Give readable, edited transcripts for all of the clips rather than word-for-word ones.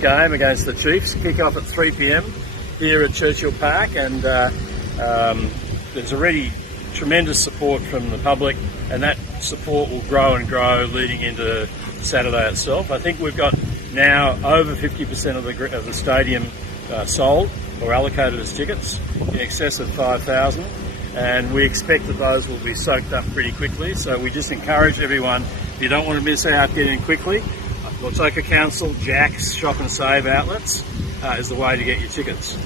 game against the Chiefs. Kick off at 3 p.m. here at Churchill Park, and there's already tremendous support from the public, and that support will grow and grow leading into Saturday itself. I think we've got now over 50% of the stadium sold or allocated as tickets, in excess of 5,000, and we expect that those will be soaked up pretty quickly. So we just encourage everyone, if you don't want to miss out, get in quickly. Lautoka Council, Jack's, Shop and Save outlets is the way to get your tickets.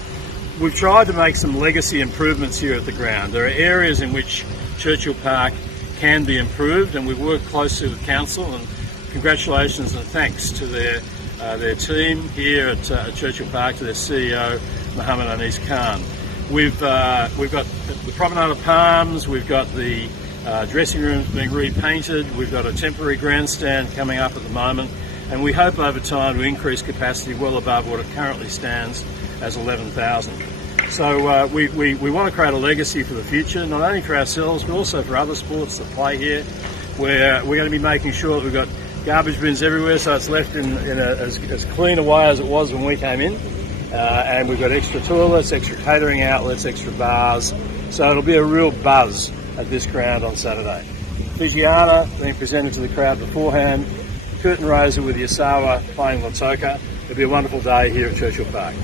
We've tried to make some legacy improvements here at the ground. There are areas in which Churchill Park can be improved, and we work closely with Council, and congratulations and thanks to their team here at Churchill Park, to their CEO, Mohammed Anis Khan. We've got the Promenade of Palms, we've got the dressing rooms being repainted, we've got a temporary grandstand coming up at the moment, and we hope over time to increase capacity well above what it currently stands as 11,000. So we want to create a legacy for the future, not only for ourselves but also for other sports that play here, where we're going to be making sure that we've got garbage bins everywhere, so it's left in as clean a way as it was when we came in, and we've got extra toilets, extra catering outlets, extra bars, so it'll be a real buzz at this ground on Saturday. Fijiana being presented to the crowd beforehand, curtain raiser with Yasawa playing Lautoka. It'll be a wonderful day here at Churchill Park.